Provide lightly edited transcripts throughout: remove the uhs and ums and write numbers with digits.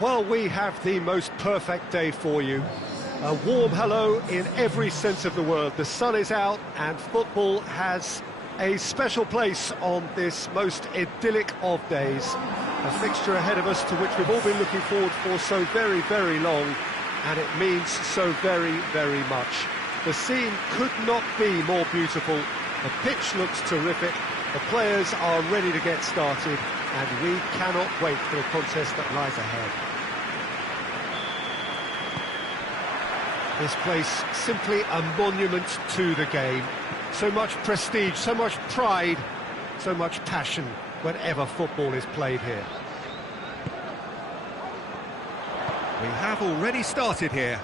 Well, we have the most perfect day for you. A warm hello in every sense of the word. The sun is out and football has a special place on this most idyllic of days. A fixture ahead of us to which we've all been looking forward for so very, very long, and it means so very, very much. The scene could not be more beautiful. The pitch looks terrific. The players are ready to get started, and we cannot wait for the contest that lies ahead. This place, simply a monument to the game. So much prestige, so much pride, so much passion whenever football is played here. We have already started here.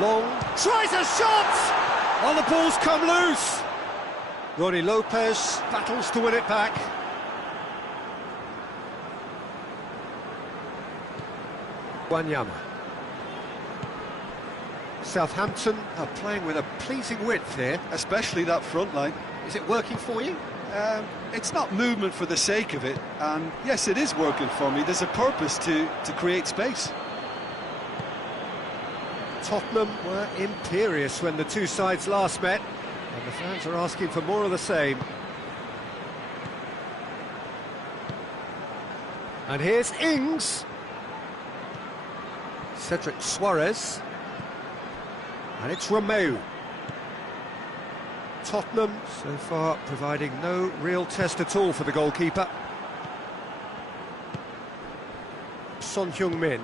Long, tries a shot! Oh, the ball's come loose! Ronnie Lopez battles to win it back. Wanyama. Southampton are playing with a pleasing width here. Especially that front line. Is it working for you? It's not movement for the sake of it, and yes, it is working for me. There's a purpose to create space. Tottenham were imperious when the two sides last met, and the fans are asking for more of the same. And here's Ings. Cedric Suarez. And it's Romeu. Tottenham, so far, providing no real test at all for the goalkeeper. Son Heung-min.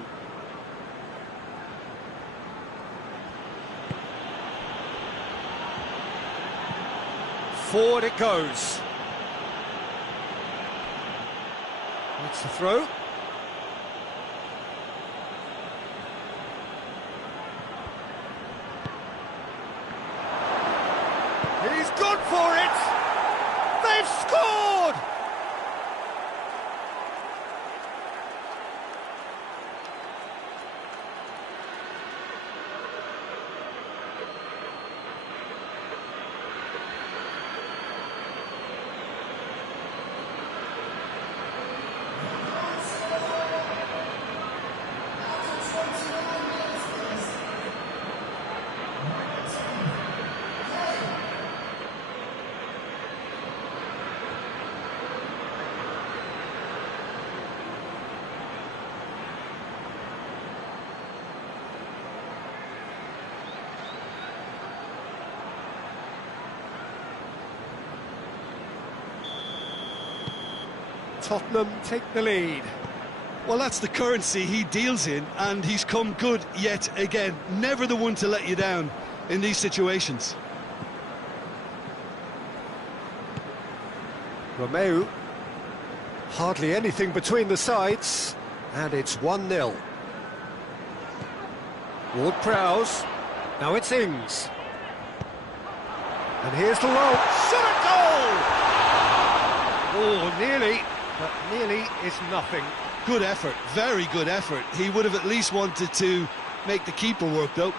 Forward it goes. It's the throw. He's gone for it! They've scored! Tottenham take the lead. Well, that's the currency he deals in, and he's come good yet again. Never the one to let you down in these situations. Romeu. Hardly anything between the sides, and it's 1-0. Ward-Prowse. Now it's Ings. And here's the roll. Shot at goal! Oh, nearly, but nearly is nothing. Good effort, very good effort. He would have at least wanted to make the keeper work, though.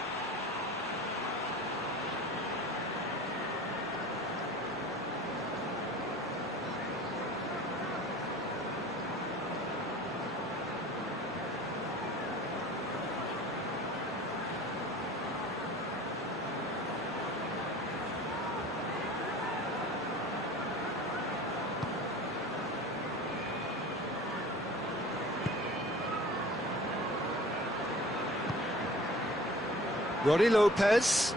Ronnie Lopez.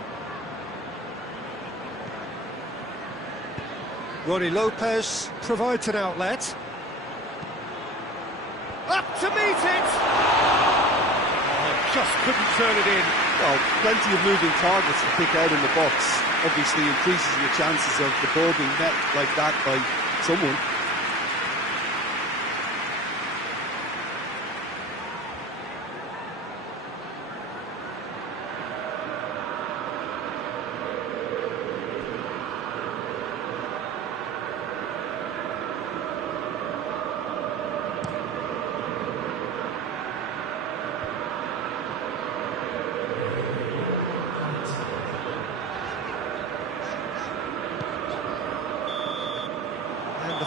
Ronnie Lopez provides an outlet. Up to meet it! Oh, just couldn't turn it in. Well, plenty of moving targets to pick out in the box. Obviously increases your chances of the ball being met like that by someone.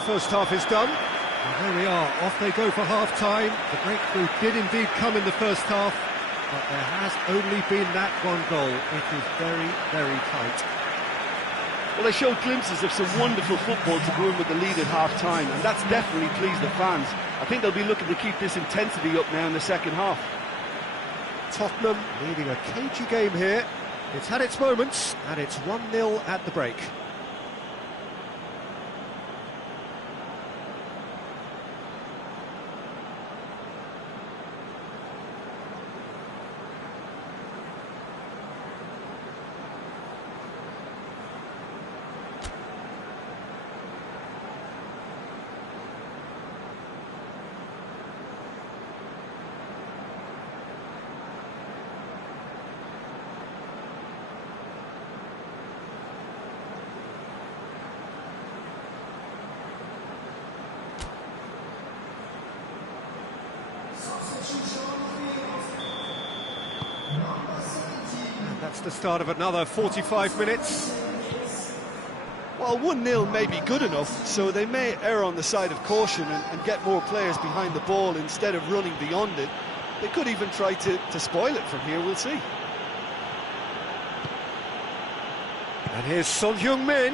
first half is done. And there we are, off they go for half-time. The breakthrough did indeed come in the first half, but there has only been that one goal. It is very, very tight. Well, they showed glimpses of some wonderful football to go in with the lead at half-time, and that's definitely pleased the fans. I think they'll be looking to keep this intensity up now in the second half. Tottenham leading a cagey game here. It's had its moments, and it's 1-0 at the break. And that's the start of another 45 minutes. Well, 1-0 may be good enough, so they may err on the side of caution and get more players behind the ball instead of running beyond it. They could even try to spoil it from here, we'll see. And here's Son Heung-min.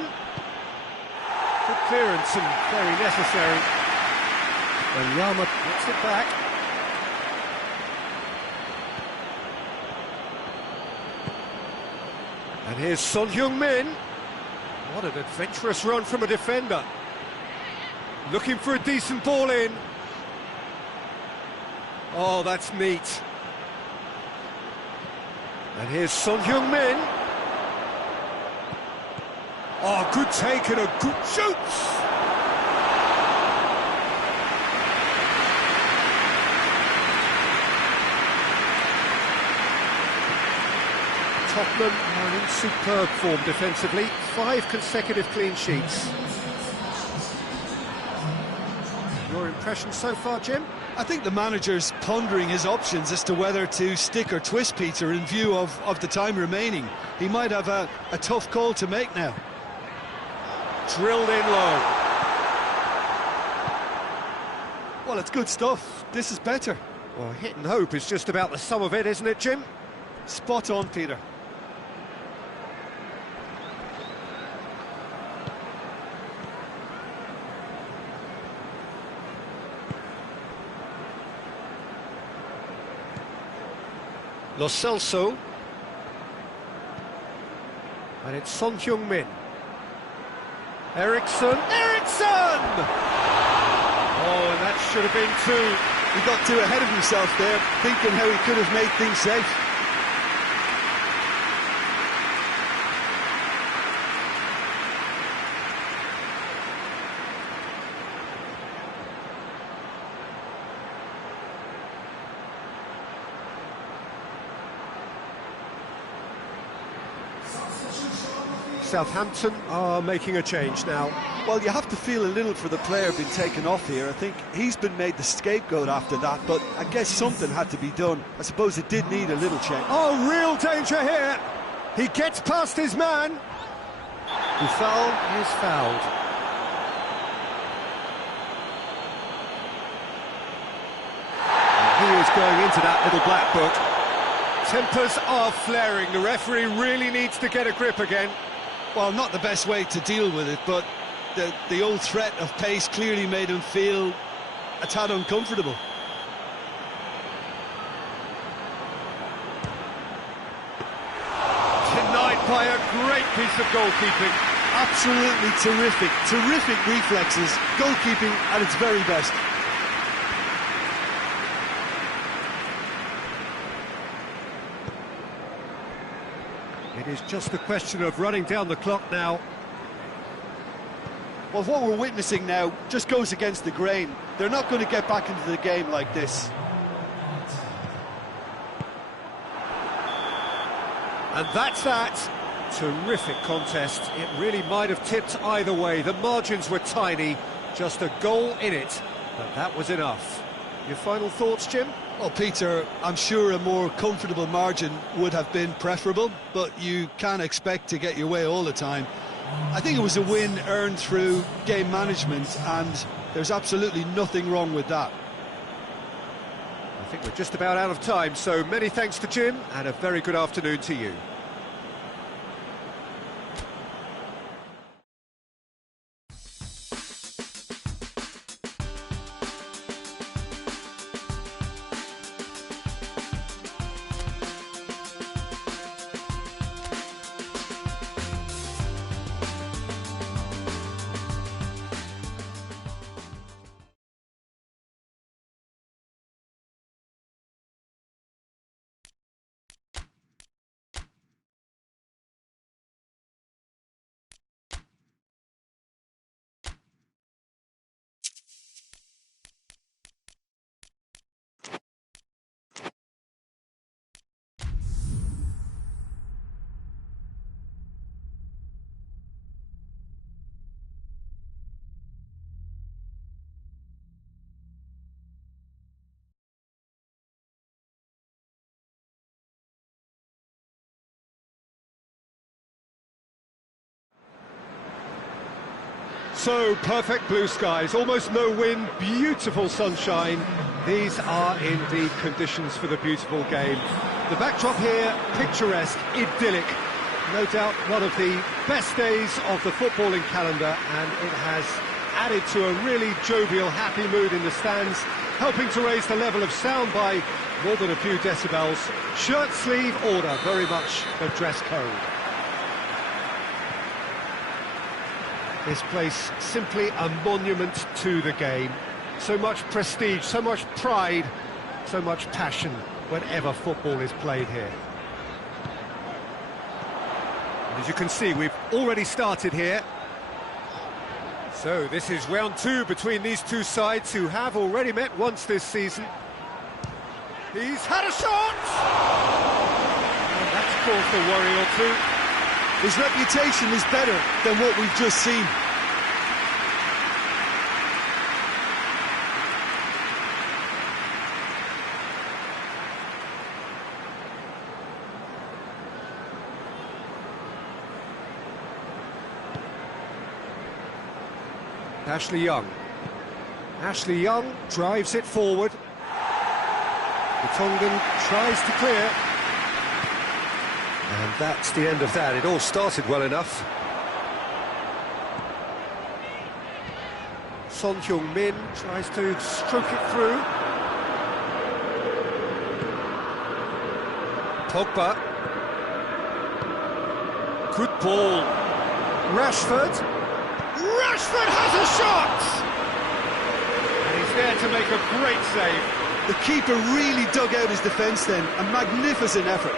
Good clearance and very necessary. And Yama gets it back. And here's Son Heung-min. What an adventurous run from a defender. Looking for a decent ball in. Oh, that's neat. And here's Son Heung-min. Oh, good take and a good shoot. Tottenham are in superb form defensively. 5 consecutive clean sheets. Your impression so far, Jim? I think the manager's pondering his options as to whether to stick or twist Peter in view of the time remaining. He might have a tough call to make now. Drilled in low. Well, it's good stuff. This is better. Well, hit and hope is just about the sum of it, isn't it, Jim? Spot on, Peter. Lo Celso. And it's Son Heung-min. Eriksson. Eriksson! Oh, and that should have been 2. He got too ahead of himself there, thinking how he could have made things safe. Southampton are making a change now. Well, you have to feel a little for the player being taken off here. I think he's been made the scapegoat after that, but I guess something had to be done. I suppose it did need a little change. Oh, real danger here. He gets past his man. The foul is fouled. And he is going into that little black book. Tempers are flaring. The referee really needs to get a grip again. Well, not the best way to deal with it, but the old threat of pace clearly made him feel a tad uncomfortable. Denied by a great piece of goalkeeping. Absolutely terrific, terrific reflexes. Goalkeeping at its very best. It is just a question of running down the clock now. Well, what we're witnessing now just goes against the grain. They're not going to get back into the game like this. And that's that. Terrific contest. It really might have tipped either way. The margins were tiny, just a goal in it, but that was enough. Your final thoughts, Jim? Well, Peter, I'm sure a more comfortable margin would have been preferable, but you can't expect to get your way all the time. I think it was a win earned through game management, and there's absolutely nothing wrong with that. I think we're just about out of time, so many thanks to Jim, and a very good afternoon to you. So, perfect blue skies, almost no wind, beautiful sunshine. These are indeed conditions for the beautiful game. The backdrop here, picturesque, idyllic. No doubt one of the best days of the footballing calendar, and it has added to a really jovial, happy mood in the stands, helping to raise the level of sound by more than a few decibels. Shirt sleeve order, very much the dress code. This place simply a monument to the game. So much prestige, so much pride, so much passion whenever football is played here. And as you can see, we've already started here. So this is round two between these two sides who have already met once this season. He's had a shot! And that's caused a worry or two. His reputation is better than what we've just seen. Ashley Young. Ashley Young drives it forward. The Tongan tries to clear. And that's the end of that. It all started well enough. Son Heung-min tries to stroke it through. Pogba. Good ball. Rashford. Rashford has a shot! And he's there to make a great save. The keeper really dug out his defence then. A magnificent effort.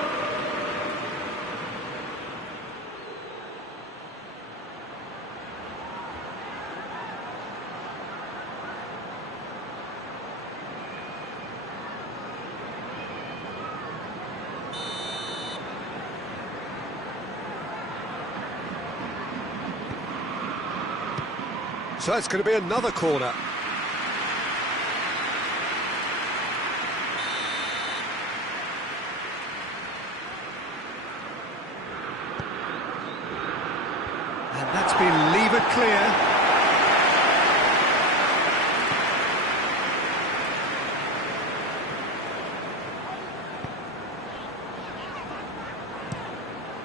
So it's going to be another corner. And that's been levered clear.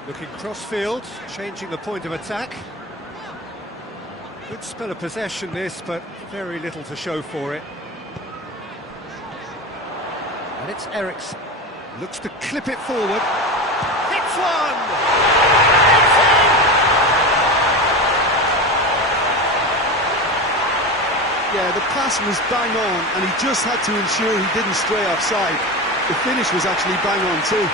Looking cross-field, changing the point of attack. Good spell of possession this, but very little to show for it. And it's Eriksson. Looks to clip it forward. Hits one! It's in! Yeah, the pass was bang on, and he just had to ensure he didn't stray offside. The finish was actually bang on too.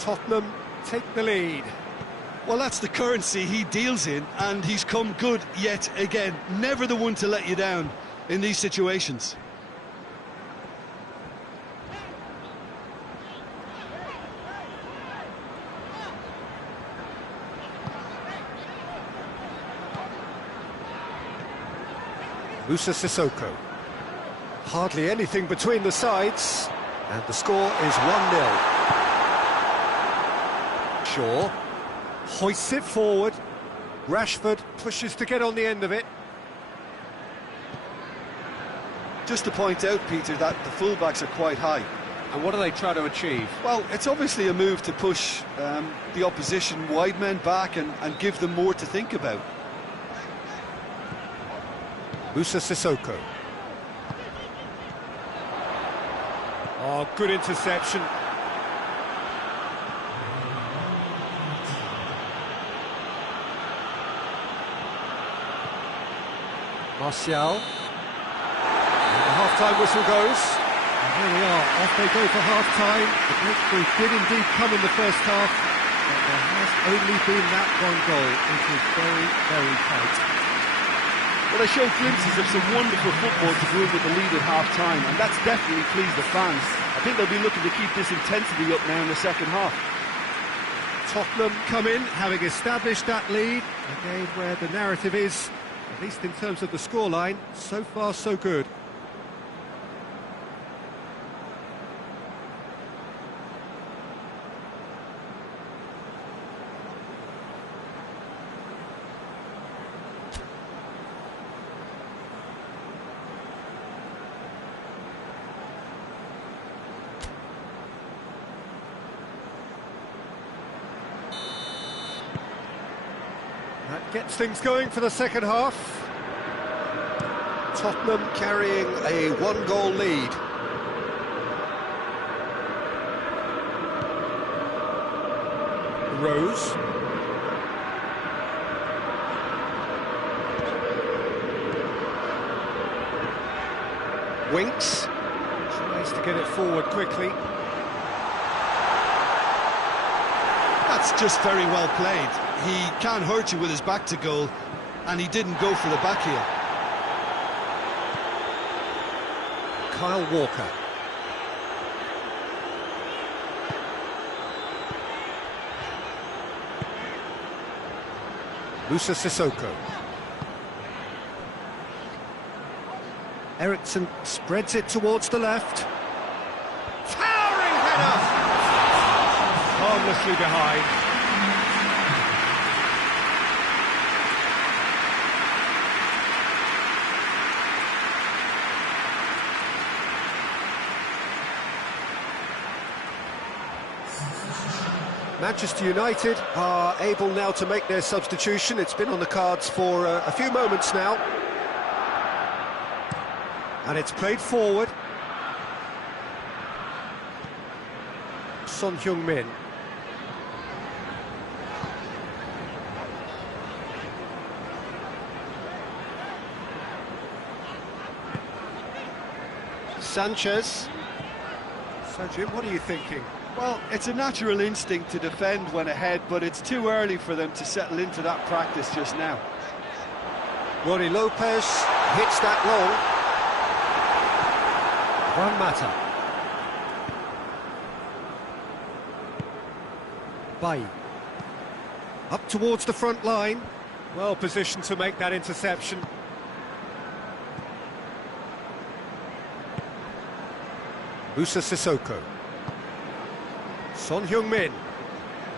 Tottenham take the lead. Well, that's the currency he deals in, and he's come good yet again. Never the one to let you down in these situations. Musa Sissoko. Hardly anything between the sides, and the score is 1-0. Shaw hoists it forward. Rashford pushes to get on the end of it. Just to point out, Peter, that the fullbacks are quite high. And what are they trying to achieve? Well, it's obviously a move to push the opposition wide men back and give them more to think about. Musa Sissoko. Oh, good interception. Martial. And the half-time whistle goes. And here we are, off they go for half-time. The breakthrough did indeed come in the first half, but there has only been that one goal. It is very, very tight. Well, they show glimpses of some wonderful football to go in with the lead at half-time, and that's definitely pleased the fans. I think they'll be looking to keep this intensity up now in the second half. Tottenham Come in, having established that lead, again where the narrative is, at least in terms of the scoreline, so far so good. That gets things going for the second half. Tottenham carrying a one-goal lead. Rose. Winks. Tries to get it forward quickly. That's just very well played. He can't hurt you with his back to goal, and he didn't go for the back heel. Kyle Walker. Musa Sissoko. Eriksson spreads it towards the left. Towering header! Harmlessly behind. Manchester United are able now to make their substitution. It's been on the cards for a few moments now. And it's played forward. Son Heung-min. Sanchez. So, Jim, what are you thinking? Well, it's a natural instinct to defend when ahead, but it's too early for them to settle into that practice just now. Ronnie Lopez hits that long. Juan Mata. Bay. Up towards the front line. Well positioned to make that interception. Musa Sissoko. Son Heung-min.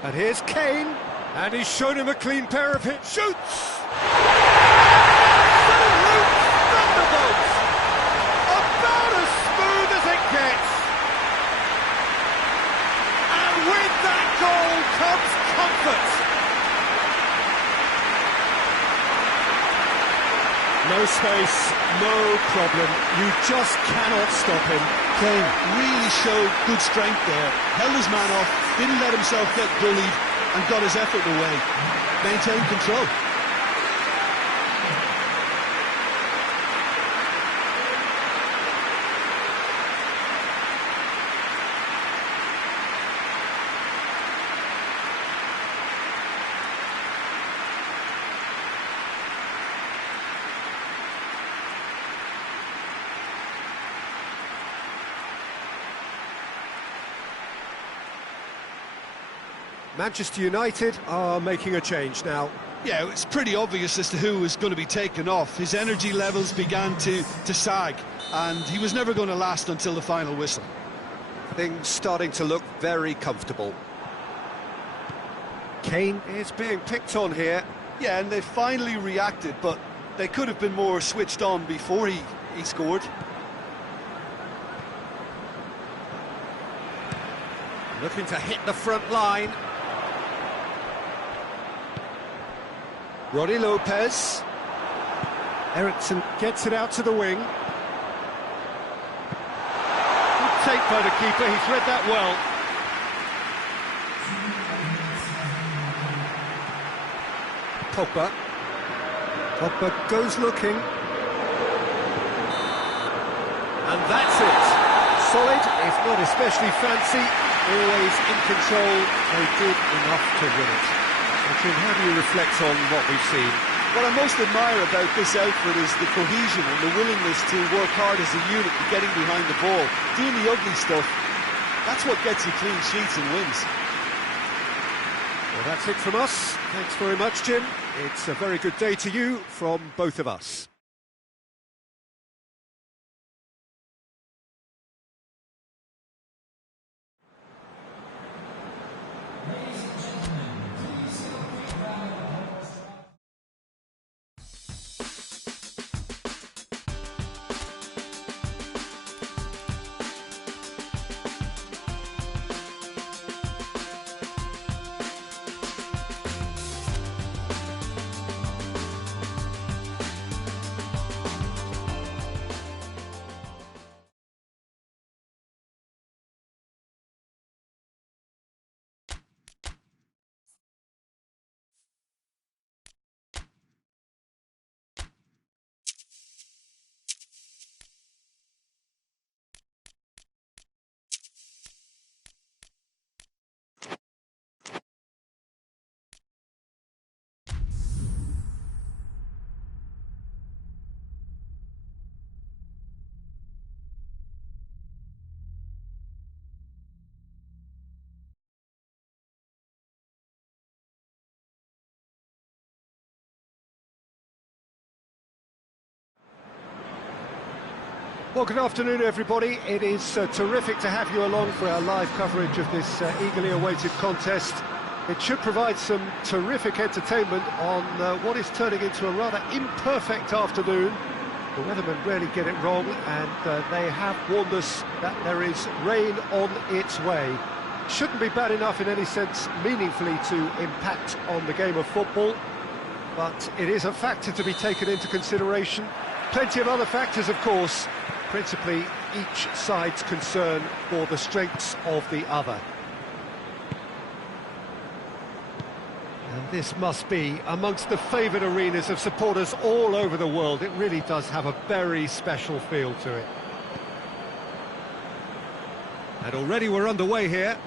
And here's Kane. And he's shown him a clean pair of hits. Shoots! Absolute thunderbolt! About as smooth as it gets. And with that goal comes comfort. No space, no problem. You just cannot stop him. Kane really showed good strength there, held his man off, didn't let himself get bullied, and got his effort away. Maintained control. Manchester United are making a change now. Yeah, it's pretty obvious as to who was going to be taken off. His energy levels began to sag, and he was never going to last until the final whistle. Things starting to look very comfortable. Kane is being picked on here. Yeah, and they finally reacted, but they could have been more switched on before he scored. Looking to hit the front line. Roddy Lopez. Eriksson gets it out to the wing. Good take by the keeper, he's read that well. Pogba. Pogba goes looking. And that's it. Solid, if not especially fancy, always in control. They did enough to win it. So, Jim, how do you reflect on what we've seen? What I most admire about this outfit is the cohesion and the willingness to work hard as a unit, getting behind the ball, doing the ugly stuff. That's what gets you clean sheets and wins. Well, that's it from us. Thanks very much, Jim. It's a very good day to you from both of us. Well, good afternoon, everybody. It is terrific to have you along for our live coverage of this eagerly awaited contest. It should provide some terrific entertainment on what is turning into a rather imperfect afternoon. The weathermen rarely get it wrong, and they have warned us that there is rain on its way. Shouldn't be bad enough in any sense meaningfully to impact on the game of football, but it is a factor to be taken into consideration. Plenty of other factors, of course, principally each side's concern for the strengths of the other. And this must be amongst the favoured arenas of supporters all over the world. It really does have a very special feel to it. And already we're underway here.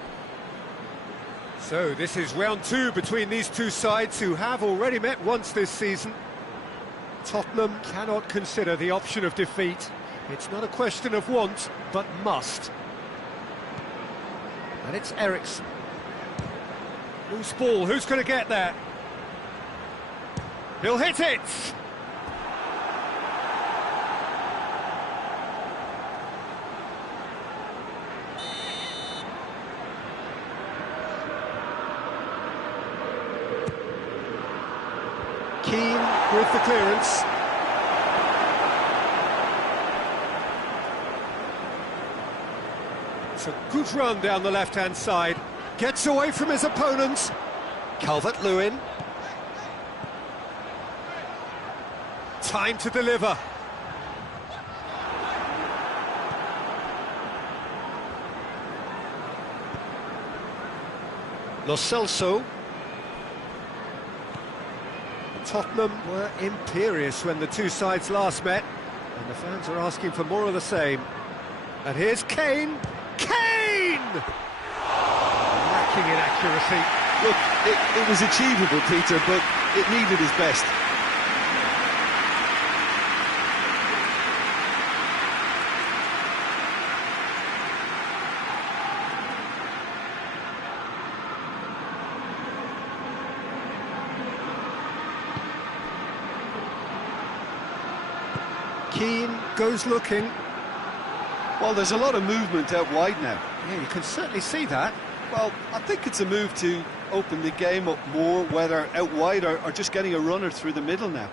So this is round two between these two sides who have already met once this season. Tottenham cannot consider the option of defeat. It's not a question of want, but must. And it's Eriksson. Loose ball, who's going to get there? He'll hit it! Keane with the clearance. It's a good run down the left-hand side. Gets away from his opponents. Calvert-Lewin. Time to deliver. Lo Celso. Tottenham were imperious when the two sides last met, and the fans are asking for more of the same. And here's Kane. Kane! Lacking in accuracy. Look, it was achievable, Peter, but it needed his best. Keane goes looking. Well, there's a lot of movement out wide now. Yeah, you can certainly see that. Well, I think it's a move to open the game up more, whether out wide or just getting a runner through the middle now.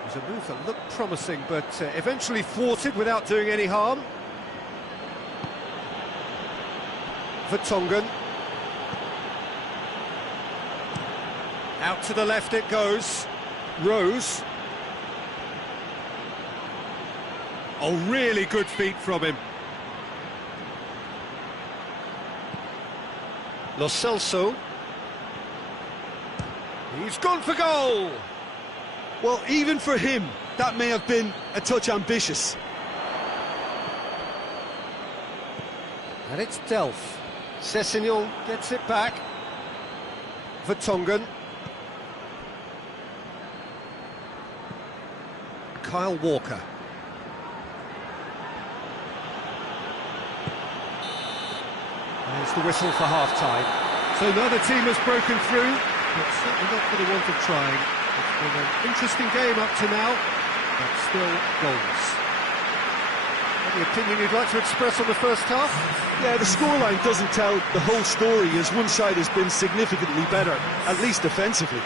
It was a move that looked promising, but eventually thwarted without doing any harm. Vertonghen. Out to the left it goes. Rose. Oh, really good feet from him. Lo Celso. He's gone for goal! Well, even for him, that may have been a touch ambitious. And it's Delph. Sessegnon gets it back. Vertonghen. Kyle Walker. There's the whistle for half-time. So neither team has broken through, but certainly not for the want of trying. It's been an interesting game up to now, but still goals. Any opinion you'd like to express on the first half? Yeah, the scoreline doesn't tell the whole story, as one side has been significantly better, at least defensively.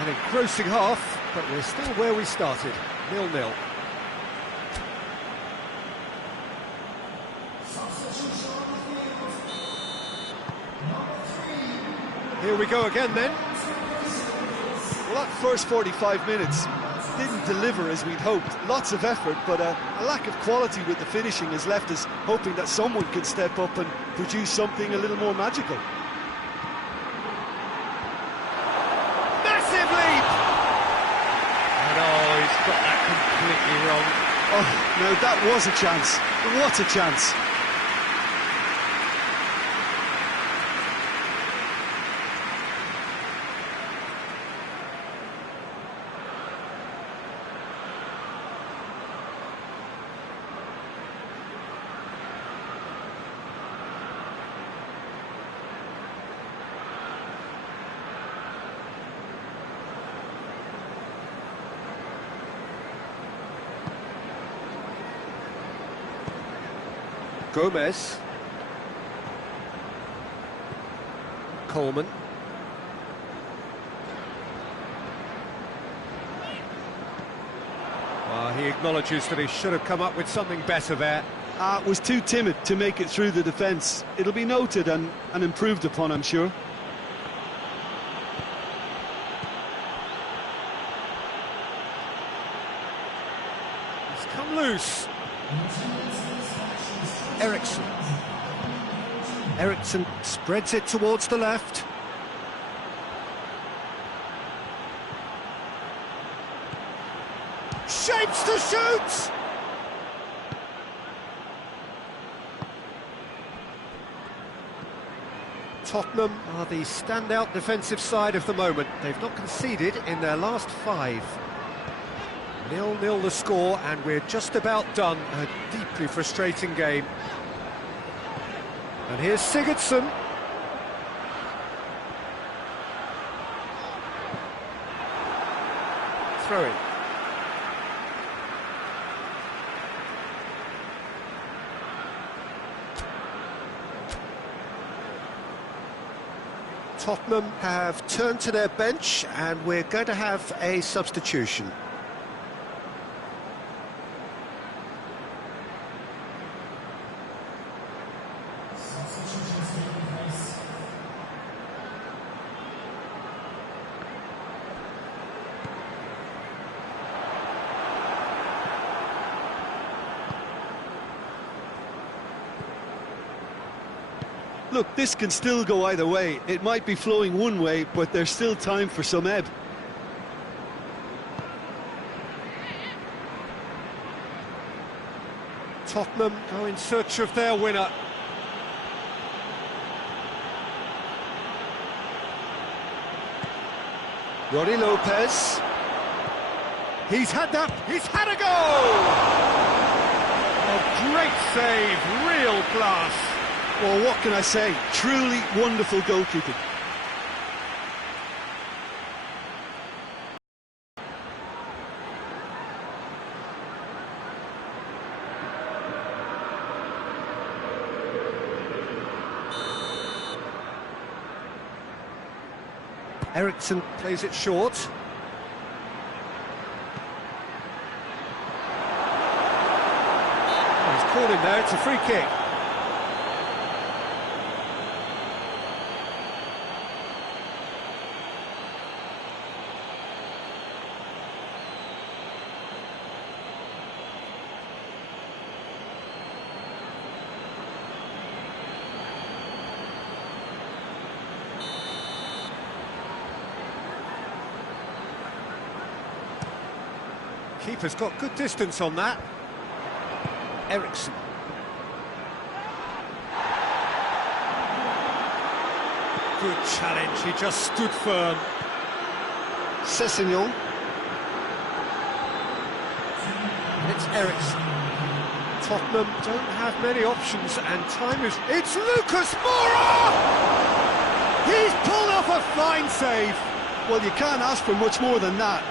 An engrossing half, but we're still where we started, 0-0. Here we go again then. Well, that first 45 minutes didn't deliver as we'd hoped. Lots of effort, but a lack of quality with the finishing has left us hoping that someone could step up and produce something a little more magical. Massive leap! And oh, he's got that completely wrong. Oh, no, that was a chance. What a chance. Gomez. Coleman. Well, he acknowledges that he should have come up with something better there. Was too timid to make it through the defence. It'll be noted and improved upon, I'm sure. He's come loose. Eriksson. Eriksson spreads it towards the left. Shapes to shoot! Tottenham are the standout defensive side of the moment. They've not conceded in their last 5. 0-0 the score, and we're just about done. A deeply frustrating game. And here's Sigurdsson. Throw in. Tottenham have turned to their bench, and we're going to have a substitution. Look, this can still go either way. It might be flowing one way, but there's still time for some ebb. Tottenham go in search of their winner. Ronnie Lopez. He's had a goal! A great save, real class. Well, what can I say? Truly wonderful goalkeeping. Ericsson plays it short. Oh, he's caught him there, it's a free kick. Keeper's got good distance on that. Ericsson. Good challenge, he just stood firm. Sessegnon. It's Ericsson. Tottenham don't have many options and time is... It's Lucas Moura! He's pulled off a fine save. Well, you can't ask for much more than that.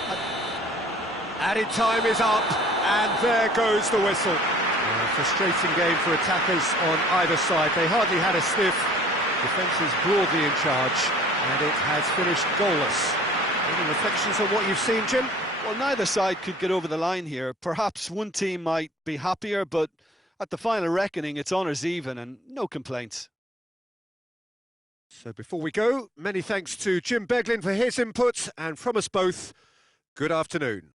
Added time is up, and there goes the whistle. A frustrating game for attackers on either side. They hardly had a sniff. Defence is broadly in charge, and it has finished goalless. Any reflections on what you've seen, Jim? Well, neither side could get over the line here. Perhaps one team might be happier, but at the final reckoning, it's honours even and no complaints. So before we go, many thanks to Jim Beglin for his input, and from us both, good afternoon.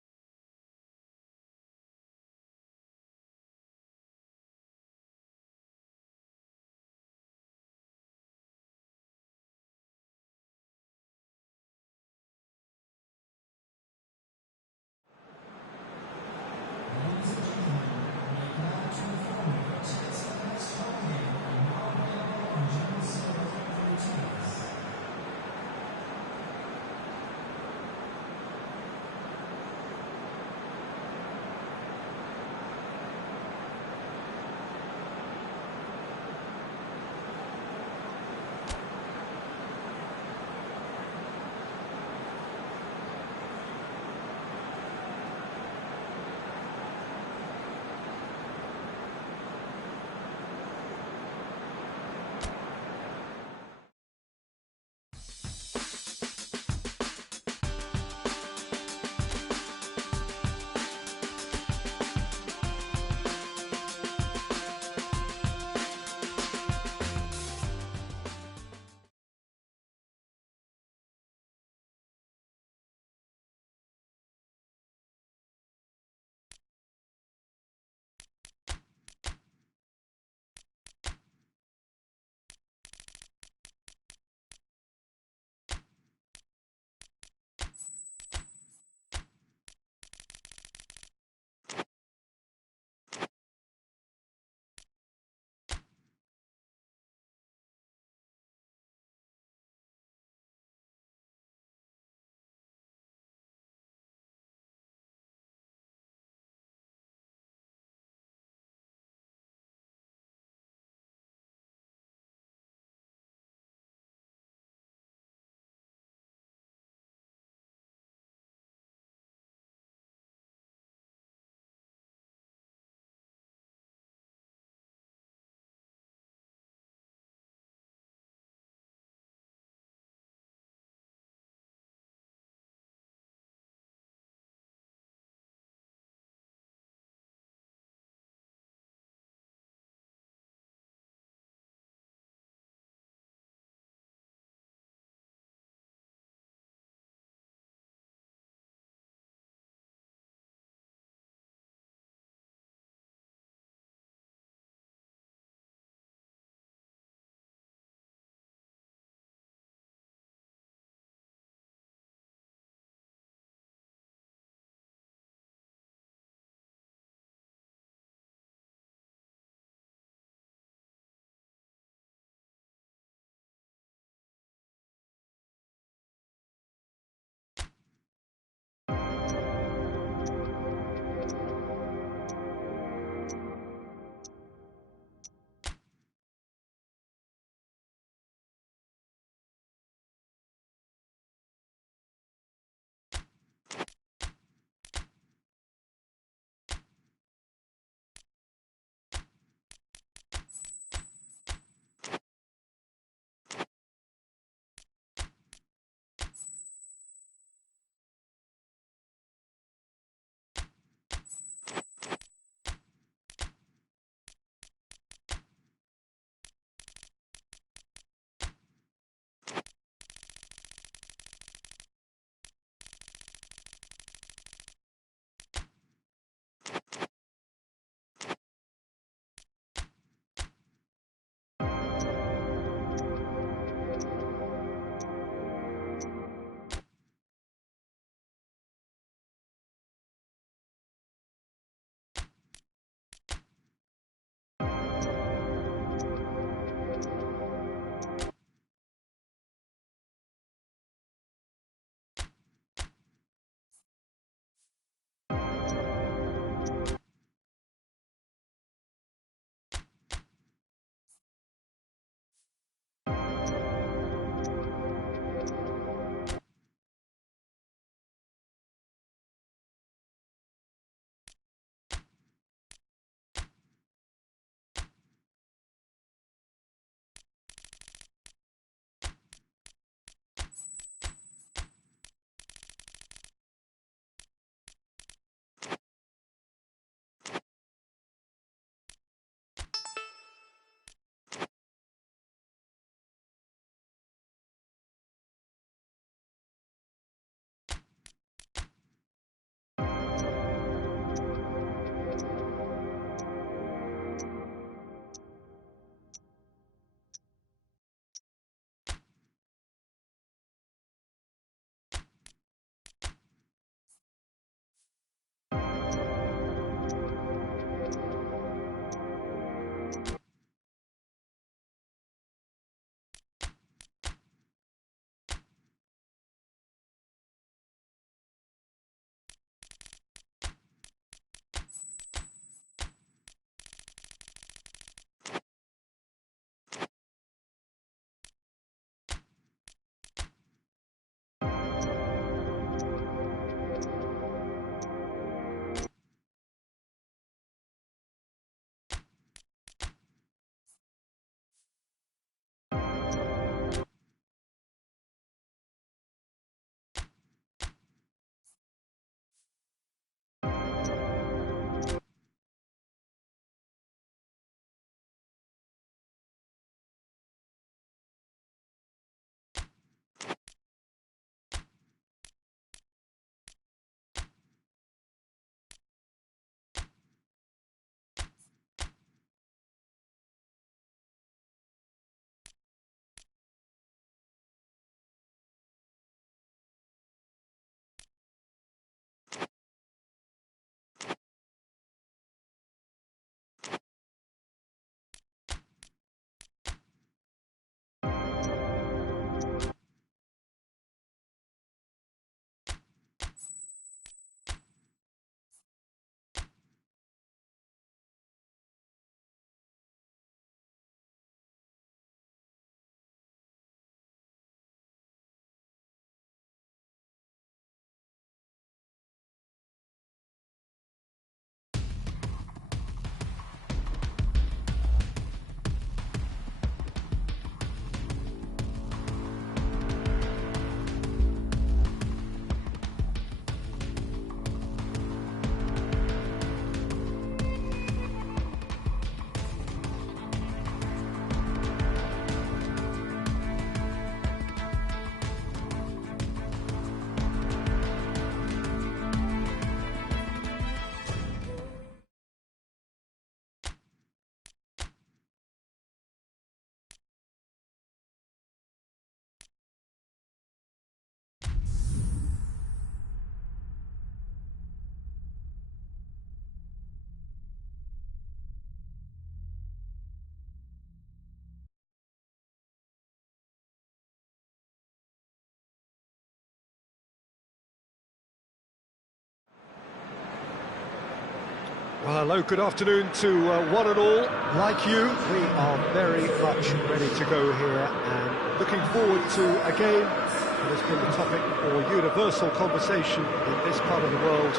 Well, hello, good afternoon to one and all. Like you, we are very much ready to go here and looking forward to a game that has been the topic for universal conversation in this part of the world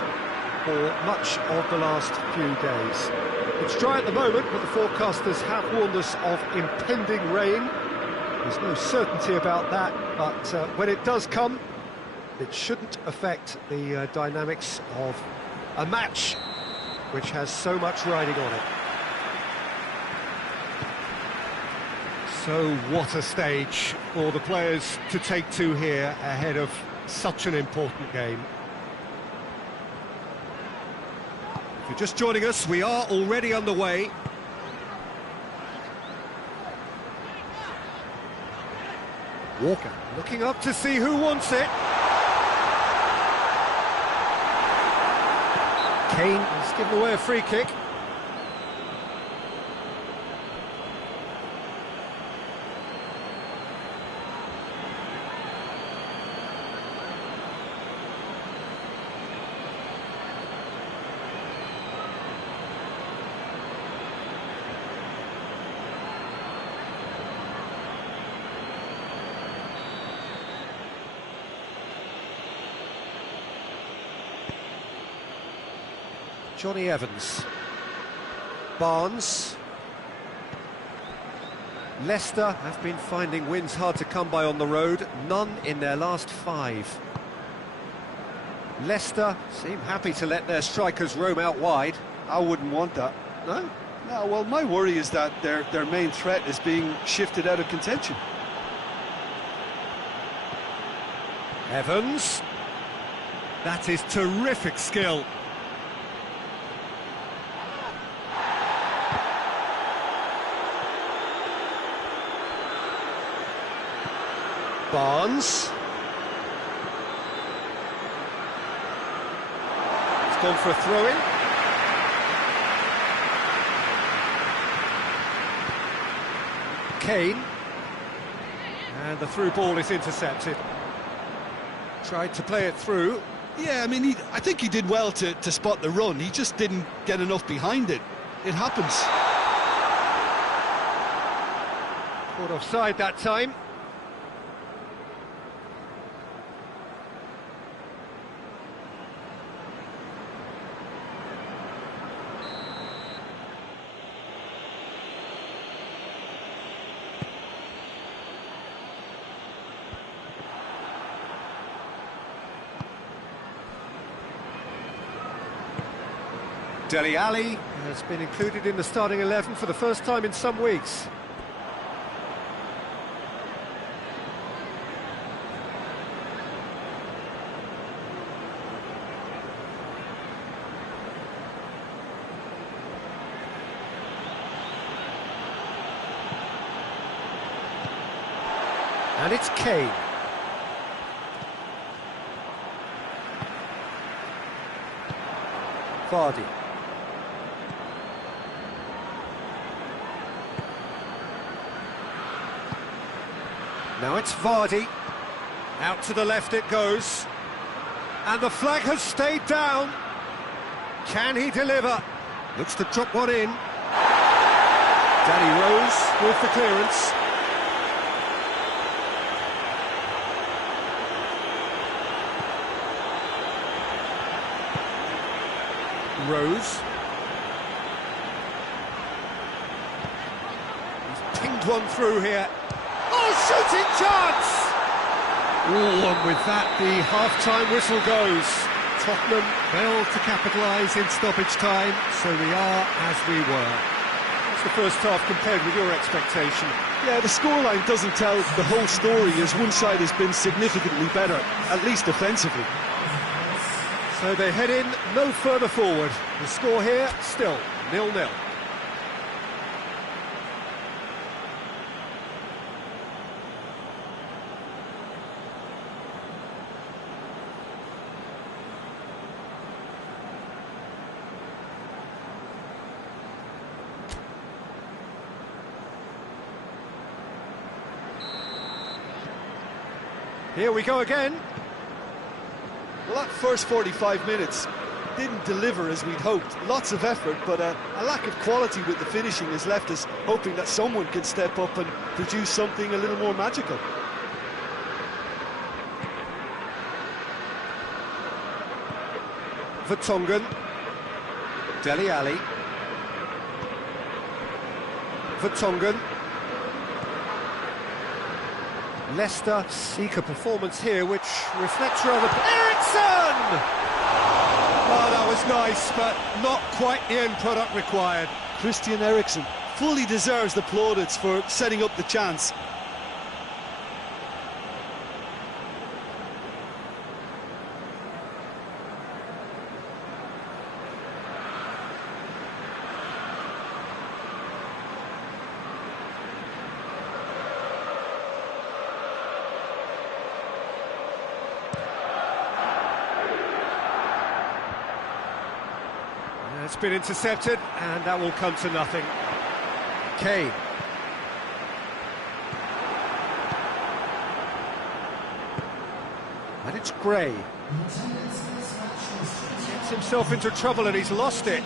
for much of the last few days. It's dry at the moment, but the forecasters have warned us of impending rain. There's no certainty about that, but when it does come, it shouldn't affect the dynamics of a match which has so much riding on it. So what a stage for the players to take to here ahead of such an important game. If you're just joining us, we are already underway. Walker looking up to see who wants it. Kane has given away a free kick. Johnny Evans. Barnes. Leicester have been finding wins hard to come by on the road, none in their last 5. Leicester seem happy to let their strikers roam out wide. I wouldn't want that. No? No, well, my worry is that their main threat is being shifted out of contention. Evans. That is terrific skill. Barnes. It's gone for a throw-in. Kane. And the through ball is intercepted. Tried to play it through. Yeah, I mean, I think he did well to spot the run. He just didn't get enough behind it. It happens. Caught offside that time. Dele Alli has been included in the starting 11 for the first time in some weeks. And it's Kane. Vardy. Now it's Vardy. Out to the left it goes. And the flag has stayed down. Can he deliver? Looks to drop one in. Danny Rose with the clearance. Rose. He's pinged one through here. Oh, shooting chance! Oh, and with that, the half-time whistle goes. Tottenham failed to capitalise in stoppage time, so we are as we were. What's the first half compared with your expectation? Yeah, the scoreline doesn't tell the whole story, as one side has been significantly better, at least defensively. So they head in no further forward. The score here, still 0-0. Here we go again. Well, that first 45 minutes didn't deliver as we'd hoped. Lots of effort, but a lack of quality with the finishing has left us hoping that someone can step up and produce something a little more magical. Vertonghen. Dele Alli. Vertonghen. Leicester seek a performance here which reflects rather... Eriksen! Oh, that was nice, but not quite the end product required. Christian Eriksen fully deserves the plaudits for setting up the chance. It's been intercepted, and that will come to nothing. Kane. And it's Gray. Gets himself into trouble and he's lost it.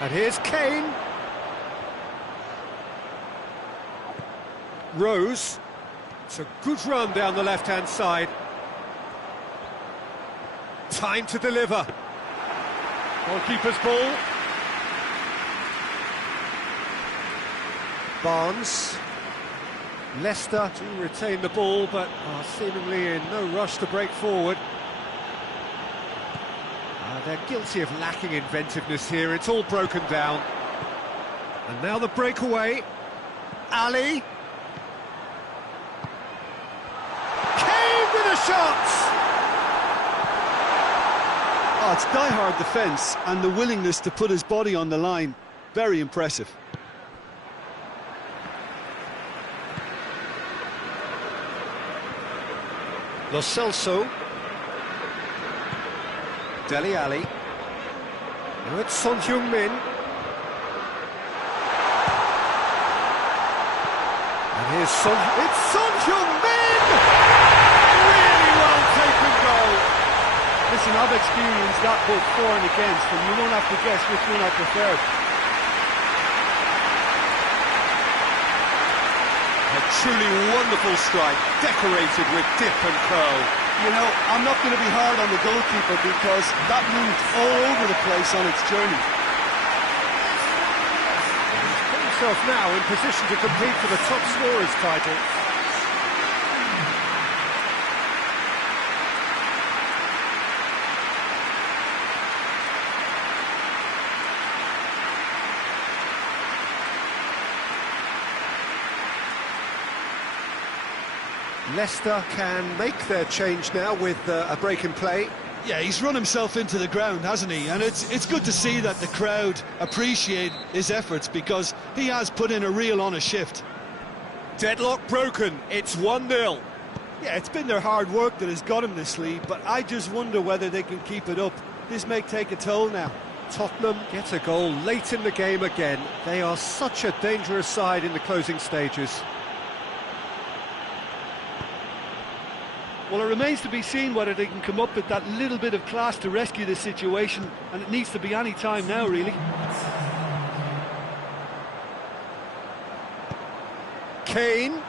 And here's Kane. Rose. It's a good run down the left-hand side. Time to deliver. Goalkeeper's ball. Barnes. Leicester to retain the ball, but are seemingly in no rush to break forward. They're guilty of lacking inventiveness here. It's all broken down. And now the breakaway. Ali. Kane with a shot! Oh, it's die-hard defence and the willingness to put his body on the line. Very impressive. Lo Celso. Dele Alli. Now it's Son Heung-min. And here's Son... It's Son Heung-min! Really well taken goal. Listen, I've experienced that both for and against, and you won't have to guess which one I preferred. A truly wonderful strike, decorated with dip and curl. You know, I'm not going to be hard on the goalkeeper because that moved all over the place on its journey. He's put himself now in position to compete for the top scorers title. Leicester can make their change now with a break in play. Yeah, he's run himself into the ground, hasn't he? And it's good to see that the crowd appreciate his efforts because he has put in a real honest shift. Deadlock broken, it's 1-0. Yeah, it's been their hard work that has got him this lead, but I just wonder whether they can keep it up. This may take a toll now. Tottenham get a goal late in the game again. They are such a dangerous side in the closing stages. Well, it remains to be seen whether they can come up with that little bit of class to rescue the situation, and it needs to be any time now, really. Kane.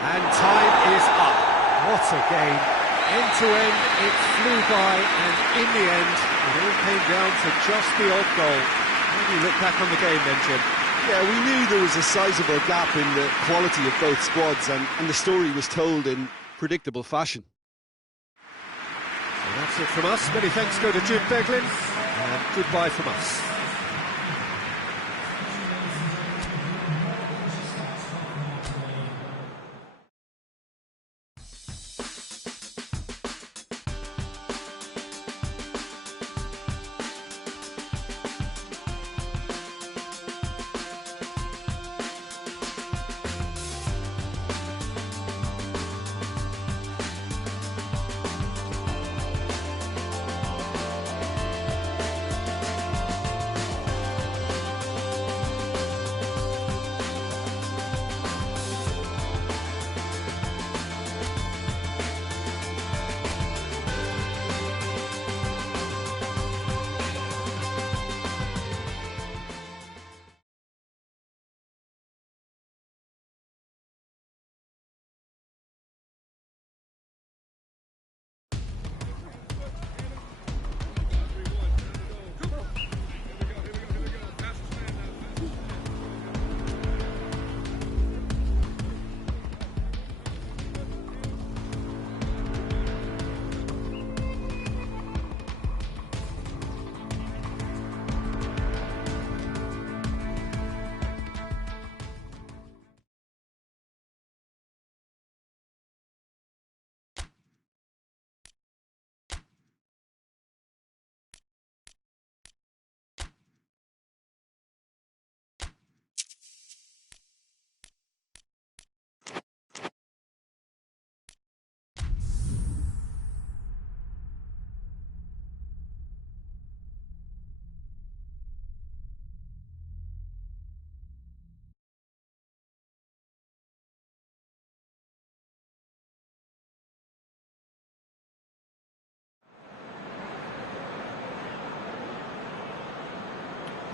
And time is up. What a game. End to end, it flew by, and in the end, it all came down to just the odd goal. How do you look back on the game then, Jim? Yeah, we knew there was a sizable gap in the quality of both squads, and the story was told in predictable fashion. So that's it from us. Many thanks go to Jim Beglin, and goodbye from us.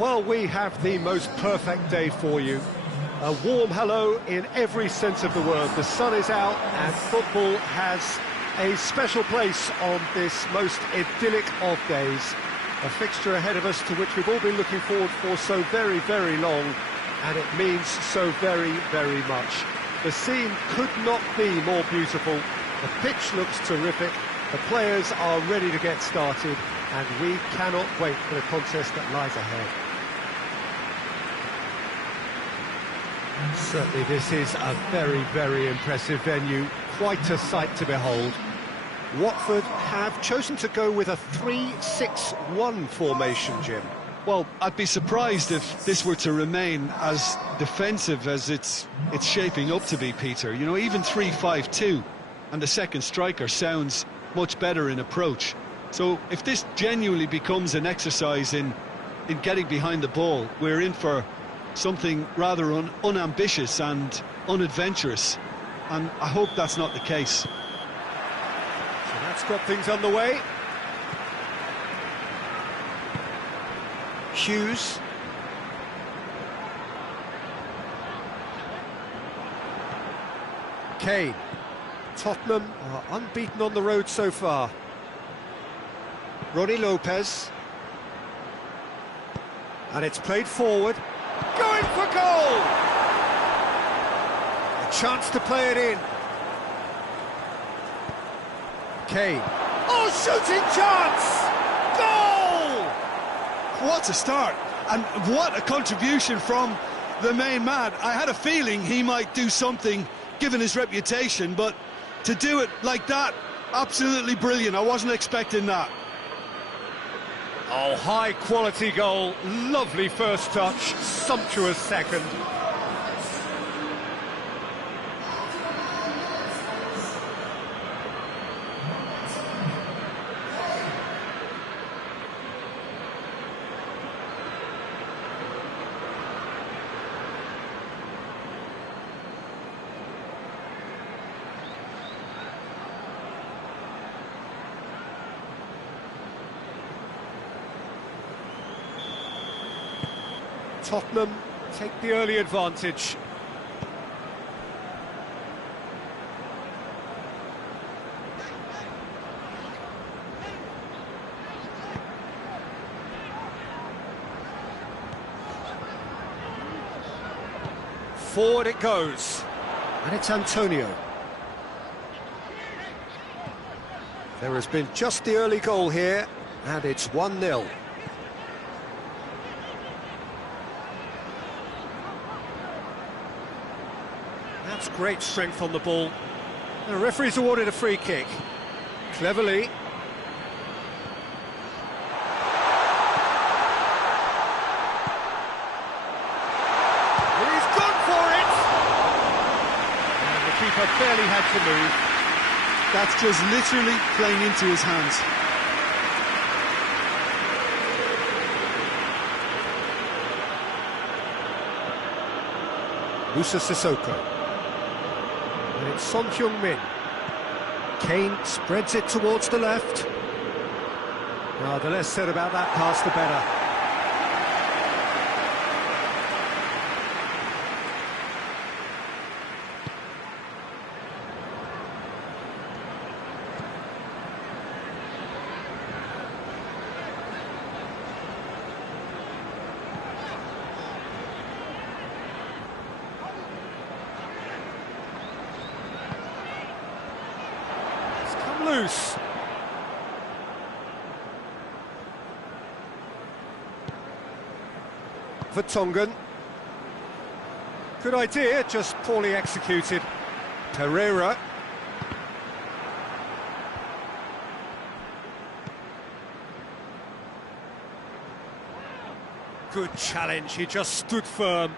Well, we have the most perfect day for you. A warm hello in every sense of the word. The sun is out and football has a special place on this most idyllic of days. A fixture ahead of us to which we've all been looking forward for so very, very long, and it means so very, very much. The scene could not be more beautiful. The pitch looks terrific. The players are ready to get started, and we cannot wait for the contest that lies ahead. Certainly this is a very, very impressive venue. Quite a sight to behold. Watford have chosen to go with a 3-6-1 formation, Jim. Well, I'd be surprised if this were to remain as defensive as it's shaping up to be, Peter. You know, even 3-5-2 and the second striker sounds much better in approach. So if this genuinely becomes an exercise in getting behind the ball, we're in for something rather unambitious and unadventurous, and I hope that's not the case. So that's got things underway. Hughes. Kane. Tottenham are unbeaten on the road so far. Ronnie Lopez. And it's played forward. Going for goal! A chance to play it in. Kane. Oh, shooting chance! Goal! What a start, and what a contribution from the main man. I had a feeling he might do something given his reputation, but to do it like that, absolutely brilliant. I wasn't expecting that. Oh, high-quality goal, lovely first touch, sumptuous second. Tottenham take the early advantage. Forward it goes. And it's Antonio. There has been just the early goal here, and it's 1-0. That's great strength on the ball. The referee's awarded a free kick. Cleverly. He's gone for it! And the keeper barely had to move. That's just literally playing into his hands. Musa Sissoko. And it's Son Heung-min. Kane spreads it towards the left. Well, the less said about that pass, the better. Loose. Vertonghen. Good idea, just poorly executed. Pereira. Good challenge, he just stood firm.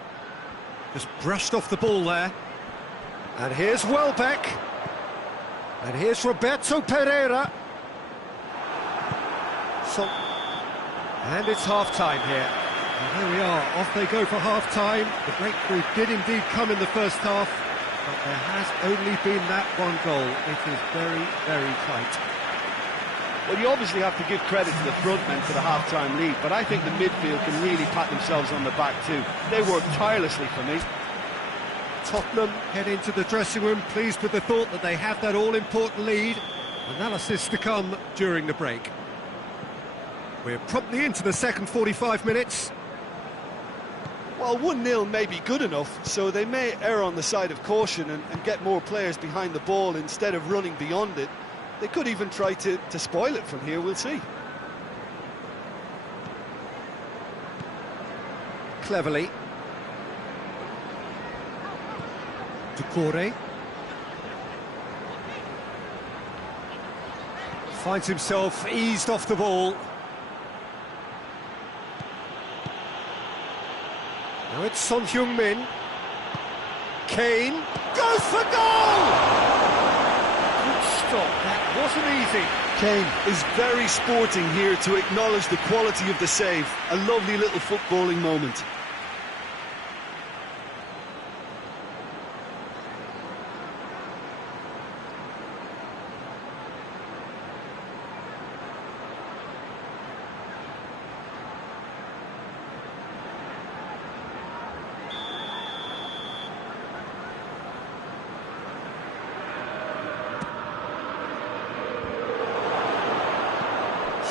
Just brushed off the ball there. And here's Welbeck. And here's Roberto Pereira. And it's half-time here. And there we are, off they go for half-time. The breakthrough did indeed come in the first half, but there has only been that one goal. It is very, very tight. Well, you obviously have to give credit to the front men for the half-time lead, but I think the midfield can really pat themselves on the back too. They work tirelessly for me. Tottenham head into the dressing room pleased with the thought that they have that all-important lead. Analysis to come during the break. We're promptly into the second 45 minutes. Well, 1-0 may be good enough, so they may err on the side of caution and get more players behind the ball instead of running beyond it. They could even try to spoil it from here, we'll see. Cleverly. Ducore. Finds himself eased off the ball. Now it's Son Heung-min. Kane goes for goal! Good stop, that wasn't easy. Kane is very sporting here to acknowledge the quality of the save. A lovely little footballing moment.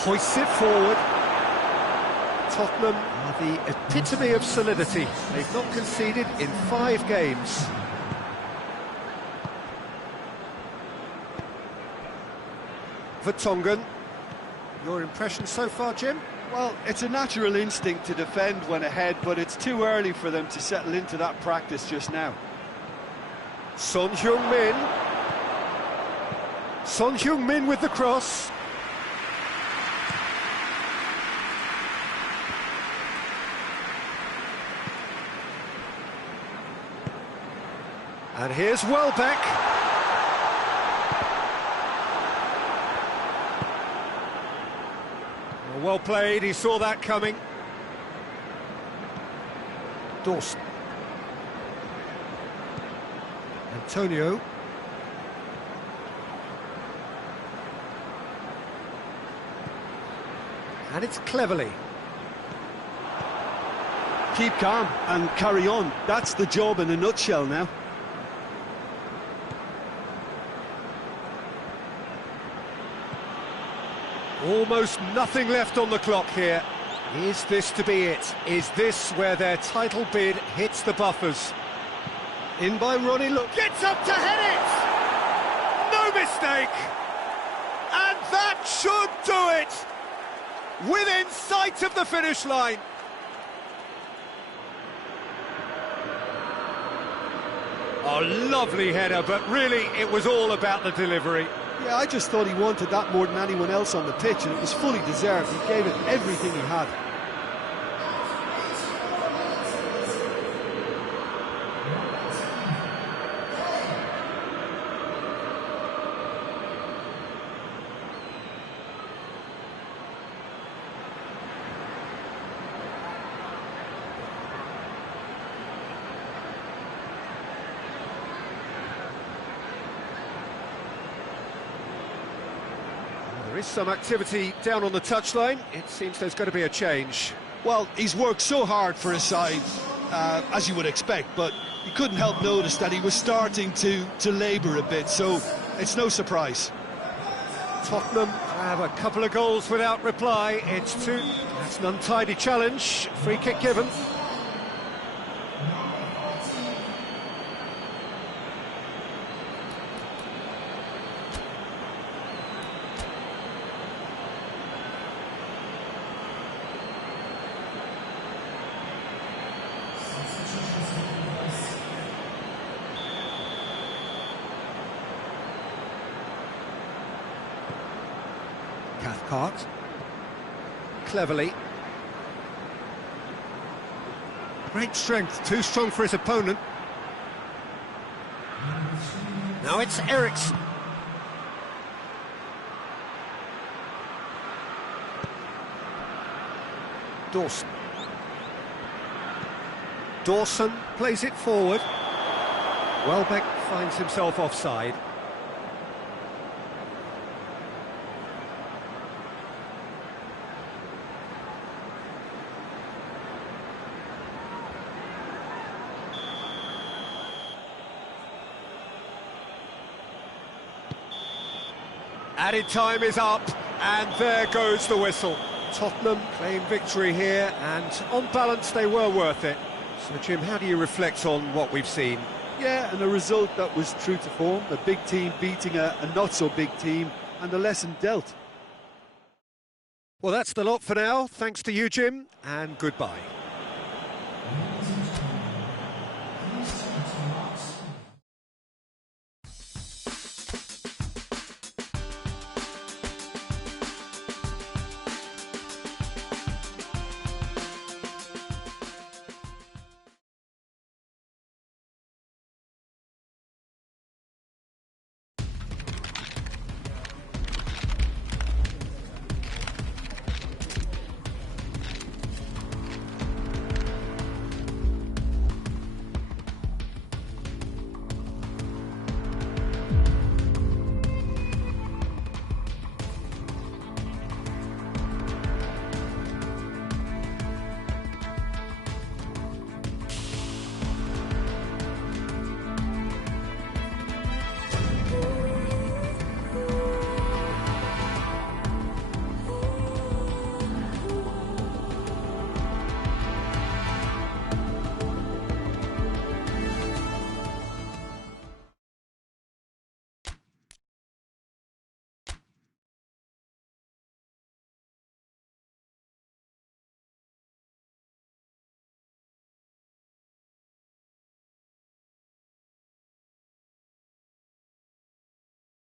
Hoists it forward. Tottenham are the epitome of solidity. They've not conceded in 5 games. Vertonghen. Your impression so far, Jim? Well, it's a natural instinct to defend when ahead, but it's too early for them to settle into that practice just now. Son Heung-min. Son Heung-min with the cross. And here's Welbeck. Well played, he saw that coming. Dawson. Antonio. And it's Cleverly. Keep calm and carry on. That's the job in a nutshell now. Almost nothing left on the clock here. Is this to be it? Is this where their title bid hits the buffers? In by Ronnie, look, gets up to head it! No mistake! And that should do it! Within sight of the finish line. A lovely header, but really it was all about the delivery. Yeah, I just thought he wanted that more than anyone else on the pitch, and it was fully deserved. He gave it everything he had. There is some activity down on the touchline. It seems there's going to be a change. Well, he's worked so hard for his side, as you would expect, but you couldn't help notice that he was starting to labour a bit, so it's no surprise. Tottenham have a couple of goals without reply. It's 2. That's an untidy challenge. Free kick given. Cathcart. Cleverly. Great strength, too strong for his opponent. Now it's Eriksson. Dawson. Dawson plays it forward. Welbeck finds himself offside. Added time is up, and there goes the whistle. Tottenham claim victory here, and on balance they were worth it. So Jim, how do you reflect on what we've seen? Yeah, and a result that was true to form, a big team beating a not-so-big team, and a lesson dealt. Well, that's the lot for now. Thanks to you, Jim, and goodbye.